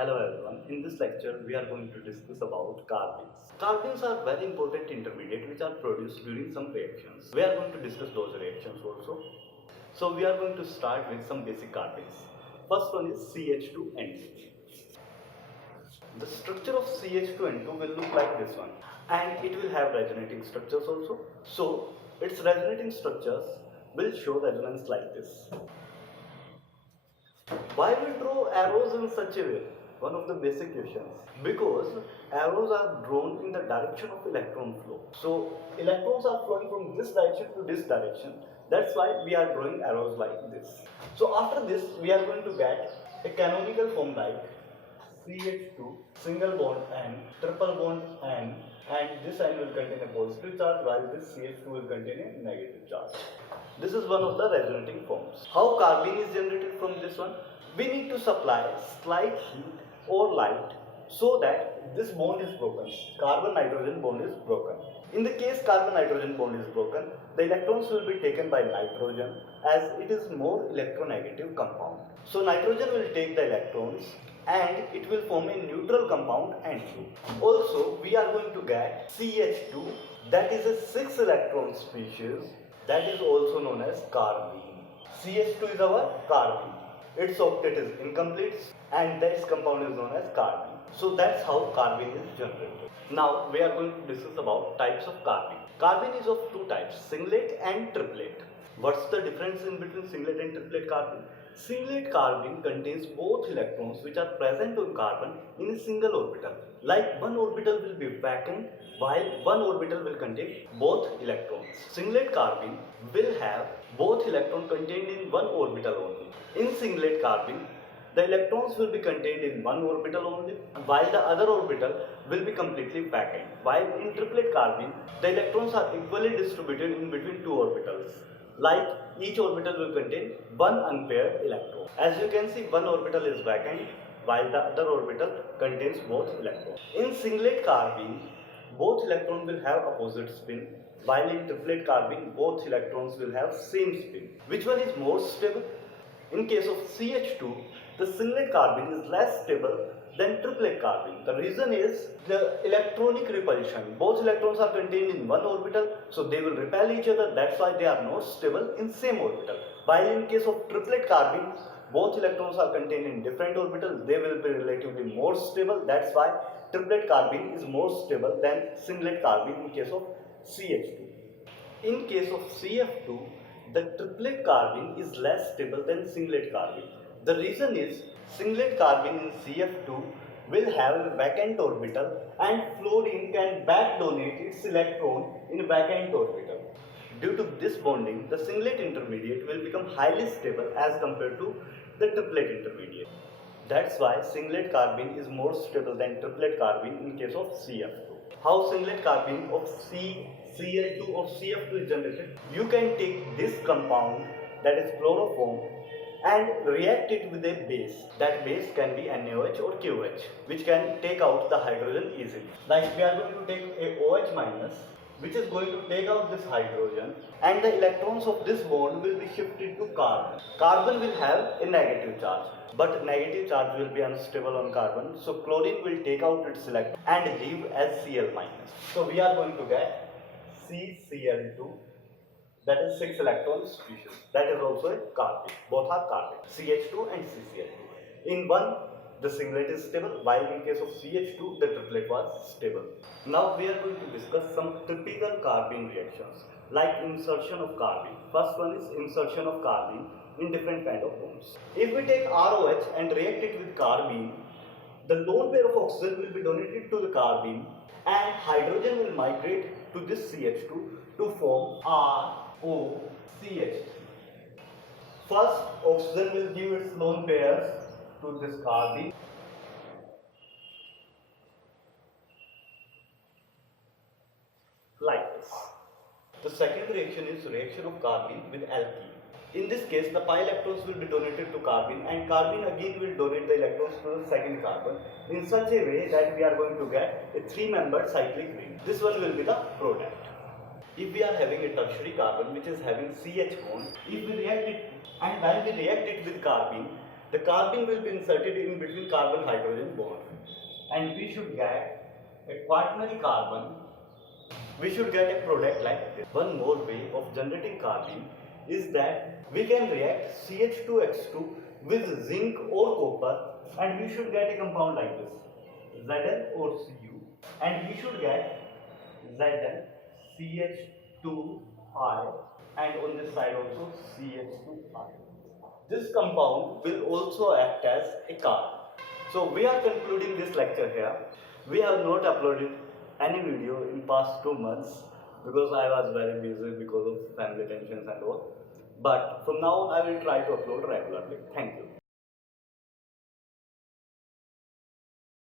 Hello everyone. In this lecture, we are going to discuss about carbenes. Carbenes are very important intermediate which are produced during some reactions. We are going to discuss those reactions also. So we are going to start with some basic carbenes. First one is CH2N2. The structure of CH2N2 will look like this one, and it will have resonating structures also. So its resonating structures will show resonance like this. Why we draw arrows in such a way? One of the basic questions. Because arrows are drawn in the direction of electron flow. So electrons are flowing from this direction to this direction. That's why we are drawing arrows like this. So after this, we are going to get a canonical form like CH2, single bond N, triple bond N, and this N will contain a positive charge while this CH2 will contain a negative charge. This is one of the resonating forms. How carbene is generated from this one? We need to supply slight heat or light so that this bond is broken. Carbon-nitrogen bond is broken. In the case carbon-nitrogen bond is broken, the electrons will be taken by nitrogen as it is more electronegative compound. So nitrogen will take the electrons and it will form a neutral compound N2. Also, we are going to get CH2, that is a 6 electron species, that is also known as carbene. CH2 is our carbene. Its octet is incomplete and this compound is known as carbene. So that's how carbene is generated. Now we are going to discuss about types of carbene. Carbene is of two types, singlet and triplet. What's the difference in between singlet and triplet carbene? Singlet carbene contains both electrons which are present on carbon in a single orbital. Like one orbital will be vacant while one orbital will contain both electrons. Singlet carbene will have both electrons contained in one orbital only. In singlet carbene, the electrons will be contained in one orbital only, while the other orbital will be completely vacant. While in triplet carbene, the electrons are equally distributed in between two orbitals. Like each orbital will contain one unpaired electron. As you can see, one orbital is vacant while the other orbital contains both electrons. In singlet carbene, both electrons will have opposite spin, while in triplet carbene, both electrons will have same spin. Which one is more stable? In case of CH2, the singlet carbene is less stable than triplet carbene. The reason is the electronic repulsion. Both electrons are contained in one orbital, so they will repel each other. That's why they are not stable in same orbital. While in case of triplet carbene, both electrons are contained in different orbitals. They will be relatively more stable. That's why triplet carbene is more stable than singlet carbene in case of CH2. In case of CF2, the triplet carbene is less stable than singlet carbene. The reason is singlet carbene in CF2 will have a vacant orbital and fluorine can back donate its electron in vacant orbital. Due to this bonding, the singlet intermediate will become highly stable as compared to the triplet intermediate. That's why singlet carbene is more stable than triplet carbene in case of CF2. How singlet carbene of Cl2 or CF2 is generated? You can take this compound, that is chloroform, and react it with a base. That base can be NaOH or KOH, which can take out the hydrogen easily. Like we are going to take a OH minus, which is going to take out this hydrogen, and the electrons of this bond will be shifted to carbon. Carbon will have a negative charge, but negative charge will be unstable on carbon, so chlorine will take out its electron and leave as Cl minus. So we are going to get CCl2, that is 6 electron species. That is also a carbene. Both are carbene, CH2 and CCl2. In one, the singlet is stable, while in case of CH2, the triplet was stable. Now we are going to discuss some typical carbene reactions, like insertion of carbene. First one is insertion of carbene in different kind of bonds. If we take ROH and react it with carbene, the lone pair of oxygen will be donated to the carbene and hydrogen will migrate to this CH2 to form ROCH. First, oxygen will give its lone pairs to this carbene. Like this. The second reaction is reaction of carbene with alkene. In this case, the pi electrons will be donated to carbene and carbene again will donate the electrons to the second carbon in such a way that we are going to get a 3-membered cyclic ring. This one will be the product. If we are having a tertiary carbon which is having CH bond, if we react it and when we react it with carbene, the carbene will be inserted in between carbon-hydrogen bond, and we should get a quaternary carbon. We should get a product like this. One more way of generating carbene is that we can react CH2X2 with zinc or copper, and we should get a compound like this, Zn or Cu, and we should get Zn CH2I, and on this side also CH2I. This compound will also act as a carbon. So we are concluding this lecture here. We have not uploaded any video in past 2 months because I was very busy because of family tensions and all. But from now on I will try to upload regularly. Thank you.